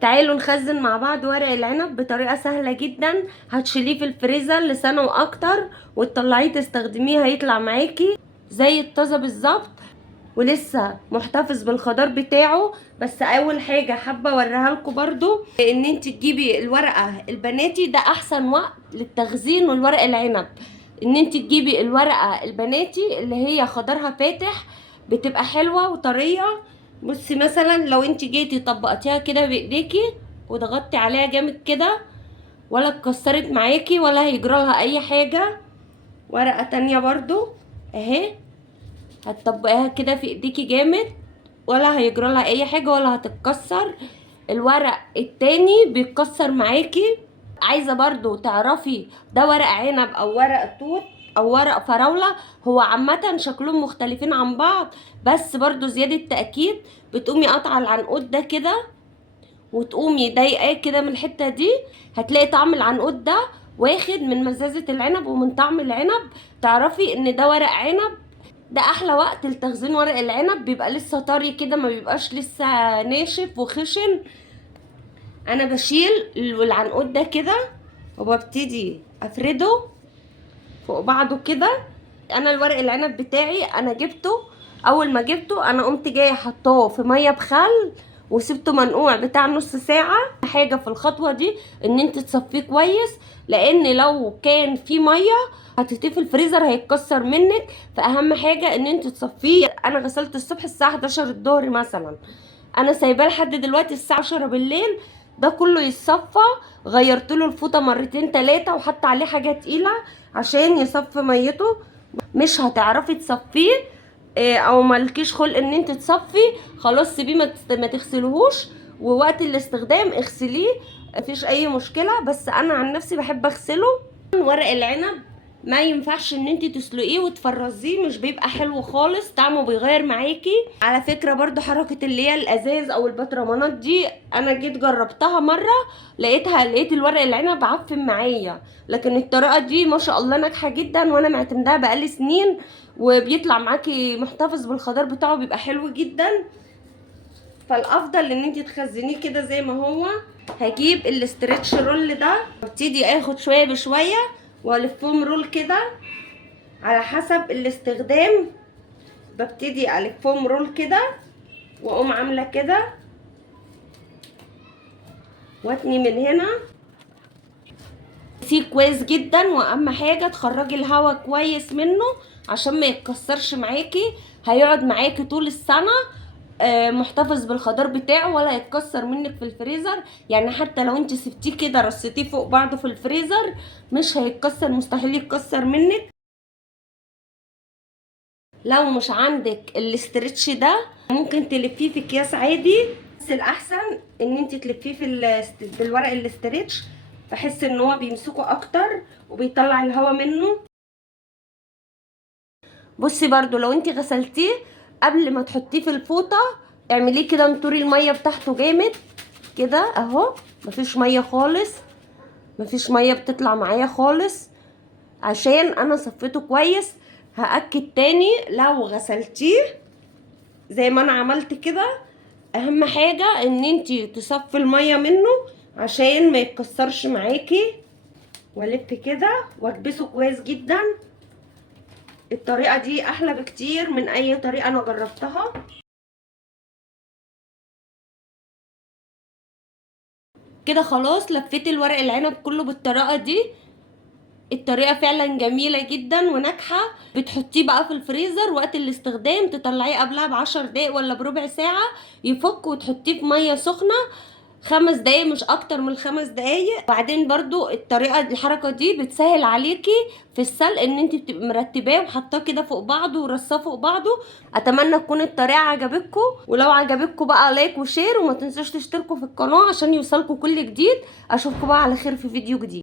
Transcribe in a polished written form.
تعالوا نخزن مع بعض ورق العنب بطريقة سهلة جدا. هتشيليه في الفريزر لسنة واكتر وتطلعيه تستخدميه، هيطلع معاكي زي الطازة بالظبط ولسه محتفظ بالخضار بتاعه. بس اول حاجة حابة اوريها لكم برضو ان انت تجيبي الورقة البناتي، ده احسن وقت للتخزين والورق العنب. ان انت تجيبي الورقة البناتي اللي هي خضارها فاتح، بتبقى حلوة وطرية. بصي مثلا لو انت جيتي طبقتيها كده بايديكي وضغطتي عليها جامد كده، ولا اتكسرت معاكي ولا هيجرالها اي حاجة. ورقة تانية برضو اهي، هتطبقيها كده في ايديكي جامد ولا هيجرالها اي حاجة ولا هتتكسر. الورق التاني بيتكسر معاكي. عايزة برضو تعرفي ده ورق عنب او ورق توت او ورق فراولة، هو عامة شكلهم مختلفين عن بعض، بس برضو زيادة تأكيد بتقومي قطعة العنقود ده كده وتقومي ضايقاه كده من الحتة دي، هتلاقي طعم العنقود ده واخد من مزازة العنب ومن طعم العنب، تعرفي ان ده ورق عنب. ده احلى وقت لتخزين ورق العنب، بيبقى لسه طري كده، ما بيبقاش لسه ناشف وخشن. انا بشيل العنقود ده كده وببتدي افرده فوق بعضه كده. انا الورق العنب بتاعي انا جبته، اول ما جبته انا قمت جايه حطاه في ميه بخل وسبته منقوع بتاع نص ساعه. حاجه في الخطوه دي ان انت تصفيه كويس، لان لو كان في ميه حطيتيه في الفريزر هيتكسر منك. فاهم حاجه ان انت تصفيه. انا غسلت الصبح الساعه 11 الظهر مثلا، انا سايباه لحد دلوقتي الساعه 10 بالليل، ده كله يتصفى. غيرت له الفوطه مرتين تلاتة وحط عليه حاجه تقيله عشان يصفي ميته. مش هتعرفي تصفيه او مالكيش خلق ان انت تصفي، خلاص سيبيه ما تغسلوهوش، ووقت الاستخدام اغسليه مفيش اي مشكله. بس انا عن نفسي بحب اغسله. ورق العنب ما ينفعش ان انت تسلقيه وتفرزيه، مش بيبقى حلو خالص، طعمه بيغير معاكي. على فكره برضو حركه اللي هي الازاز او البطرمانات دي انا جيت جربتها مره، لقيت الورق العنب عفن معايا، لكن الطريقه دي ما شاء الله ناجحه جدا وانا معتمداها بقالي سنين، وبيطلع معاكي محتفظ بالخضار بتاعه، بيبقى حلو جدا. فالافضل ان انت تخزنيه كده زي ما هو. هجيب الاسترتش رول ده وابتدي اخد شويه بشويه والفهم رول كده على حسب الاستخدام. ببتدي الفهم رول كده واقوم عامله كده واتني من هنا. سيه كويس جدا، واهم حاجه تخرجي الهواء كويس منه عشان ما يتكسرش معاكي، هيقعد معاكي طول السنه محتفظ بالخضار بتاعه ولا يتكسر منك في الفريزر. يعني حتى لو انت سبتيه كده رصيتيه فوق بعضه في الفريزر مش هيتكسر، مستحيل يتكسر منك. لو مش عندك الاسترتش ده ممكن تلفيه في اكياس عادي، بس الاحسن ان انت تلفيه بالورق الاسترتش، بحس ان هو بيمسكه اكتر وبيطلع الهواء منه. بصي برضو لو انت غسلتيه قبل ما تحطيه في الفوطه اعمليه كده، انطري الميه بتاعته جامد كده اهو، مفيش ميه خالص، مفيش ميه بتطلع معايا خالص عشان انا صفيته كويس. هاكد تاني لو غسلتيه زي ما انا عملت كده، اهم حاجه ان انتي تصفي الميه منه عشان ما يتكسرش معاكي. والف كده واكبسه كويس جدا. الطريقه دي احلى بكتير من اي طريقه انا جربتها. كده خلاص لفيت الورق العنب كله بالطريقه دي. الطريقه فعلا جميله جدا وناجحه. بتحطيه بقى في الفريزر وقت الاستخدام تطلعيه قبلها ب10 دقايق ولا بربع ساعه يفك، وتحطيه في ميه سخنه 5 دقايق مش اكتر من 5 دقايق. وبعدين برضو الحركه دي بتسهل عليكي في السلق، ان انت بتبقي مرتباه وحطاه كده فوق بعضه ورصاه فوق بعضه. اتمنى تكون الطريقه عجبتكم، ولو عجبتكم بقى لايك وشير، وما تنسوش تشتركوا في القناه عشان يوصلكم كل جديد. اشوفكم بقى على خير في فيديو جديد.